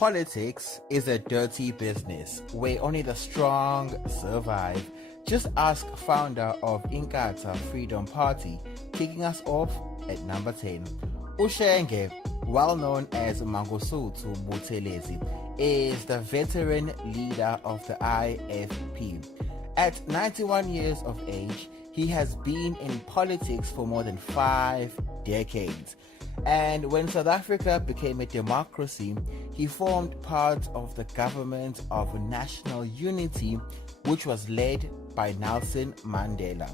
Politics is a dirty business where only the strong survive. Just ask founder of Inkatha Freedom Party, kicking us off at number 10. Ushenge, well known as Mangosuthu Buthelezi, is the veteran leader of the IFP. At 91 years of age, he has been in politics for more than 5 decades. And when South Africa became a democracy, he formed part of the government of national unity, which was led by Nelson Mandela.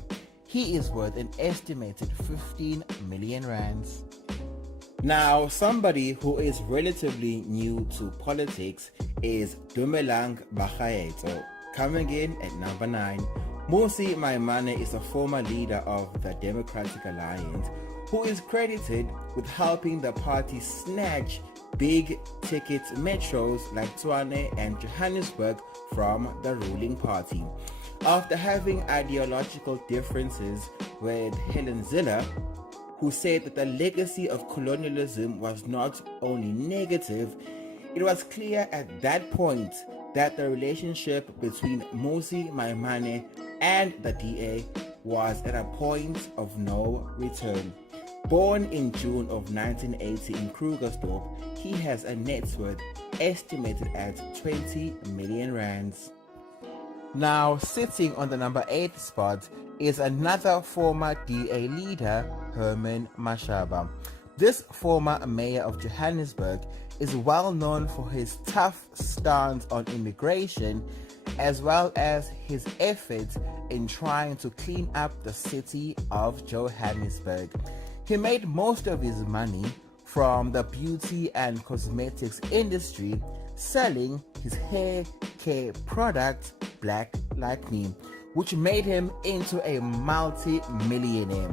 He is worth an estimated 15 million rands. Now, somebody who is relatively new to politics is Dumelang Bagaetso, coming in at number 9. Mmusi Maimane is a former leader of the Democratic Alliance, who is credited with helping the party snatch big-ticket metros like Tshwane and Johannesburg from the ruling party. After having ideological differences with Helen Zille, who said that the legacy of colonialism was not only negative, it was clear at that point that the relationship between Mmusi Maimane and the DA was at a point of no return. Born in June of 1980 in Krugersdorp, he has a net worth estimated at 20 million rands. Now, sitting on the number 8 spot is another former DA leader, Herman Mashaba. This former mayor of Johannesburg is well known for his tough stance on immigration, as well as his efforts in trying to clean up the city of Johannesburg. He made most of his money from the beauty and cosmetics industry, selling his hair care product, Black Like Me, which made him into a multi-millionaire.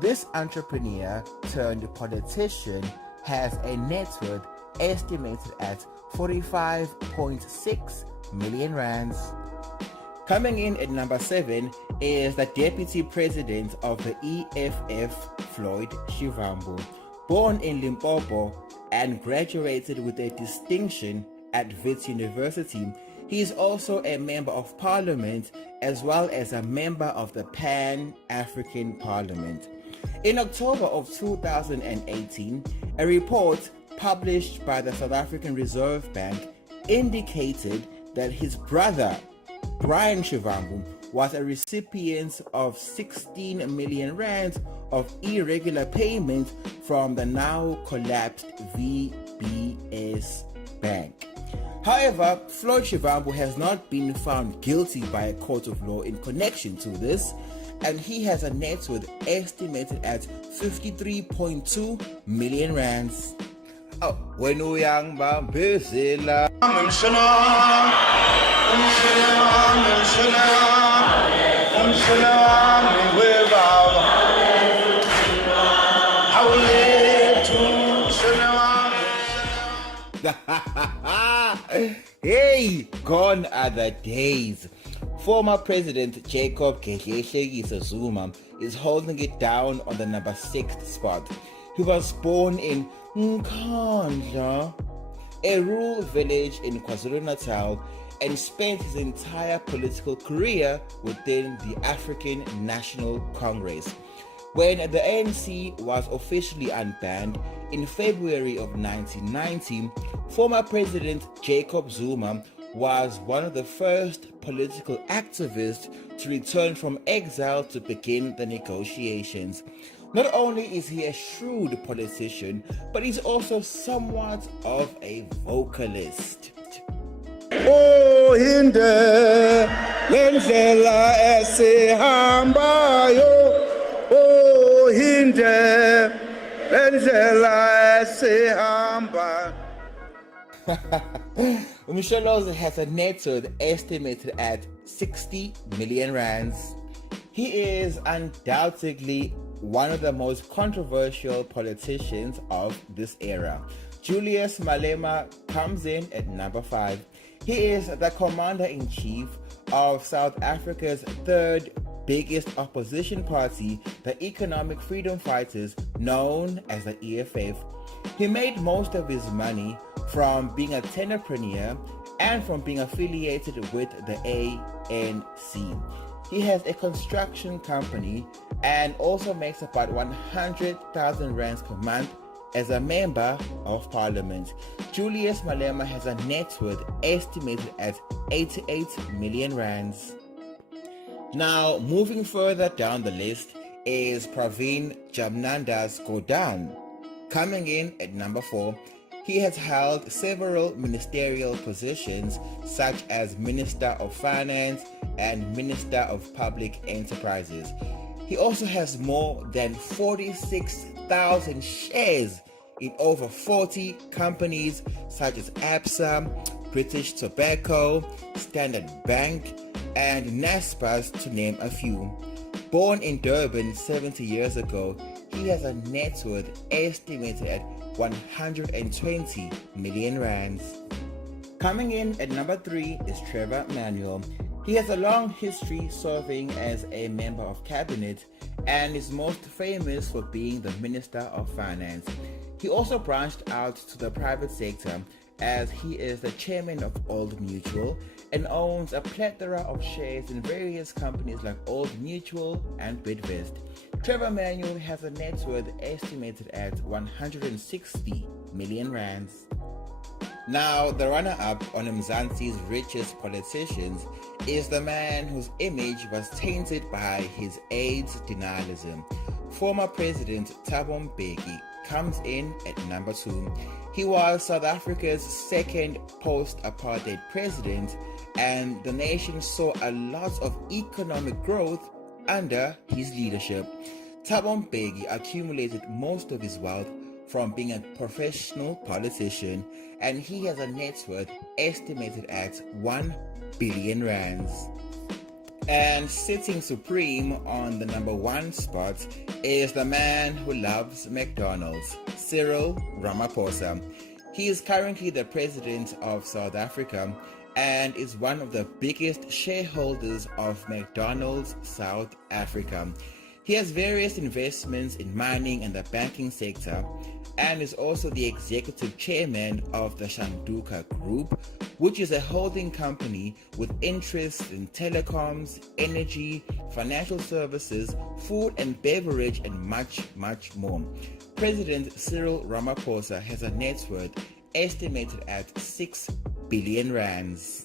This entrepreneur turned politician has a net worth estimated at 45.6 million rands. Coming in at number 7 is the Deputy President of the EFF, Floyd Shivambu. Born in Limpopo and graduated with a distinction at Wits University, he is also a member of Parliament as well as a member of the Pan-African Parliament. In October of 2018, a report published by the South African Reserve Bank indicated that his brother, Pravin Gordhan, was a recipient of 16 million rands of irregular payments from the now collapsed VBS Bank. However, Floyd Shivambu has not been found guilty by a court of law in connection to this, and he has a net worth estimated at 53.2 million rands. Oh, when we young Bambizilla. Hey, gone are the days. Former President Jacob Zuma is holding it down on the number 6th spot. He was born in Nkandla, a rural village in KwaZulu-Natal, and spent his entire political career within the African National Congress. When the ANC was officially unbanned in February of 1990, former President Jacob Zuma was one of the first political activists to return from exile to begin the negotiations. Not only is he a shrewd politician, but he's also somewhat of a vocalist. Oh, hinde lendlela esihambayo. Oh, hinde lendlela esihamba. Umsholozi has a net worth estimated at 60 million rands. He is undoubtedly one of the most controversial politicians of this era. Julius Malema comes in at number 5. He is the commander-in-chief of South Africa's third biggest opposition party, the Economic Freedom Fighters, known as the EFF. He made most of his money from being a tenderpreneur and from being affiliated with the ANC. He has a construction company and also makes about 100,000 rands per month as a member of parliament. Julius Malema has a net worth estimated at 88 million rands. Now, moving further down the list is Pravin Gordhan. Coming in at number 4, he has held several ministerial positions such as Minister of Finance and Minister of Public Enterprises. He also has more than 46,000 shares in over 40 companies such as ABSA, British Tobacco, Standard Bank, and Naspers, to name a few. Born in Durban 70 years ago, he has a net worth estimated at 120 million rands. Coming in at number 3 is Trevor Manuel. He has a long history serving as a member of cabinet and is most famous for being the Minister of Finance. He also branched out to the private sector as he is the chairman of Old Mutual and owns a plethora of shares in various companies like Old Mutual and Bidvest. Trevor Manuel has a net worth estimated at 160 million rands. Now, the runner-up on Mzansi's richest politicians is the man whose image was tainted by his AIDS denialism. Former President Thabo Mbeki comes in at number 2. He was South Africa's second post-apartheid president, and the nation saw a lot of economic growth under his leadership. Thabo Mbeki accumulated most of his wealth from being a professional politician, and he has a net worth estimated at 1 billion rands. And sitting supreme on the number 1 spot is the man who loves McDonald's, Cyril Ramaphosa. He is currently the president of South Africa and is one of the biggest shareholders of McDonald's South Africa. He has various investments in mining and the banking sector and is also the executive chairman of the Shanduka Group, which is a holding company with interests in telecoms, energy, financial services, food and beverage, and much, much more. President Cyril Ramaphosa has a net worth estimated at 6 billion rands.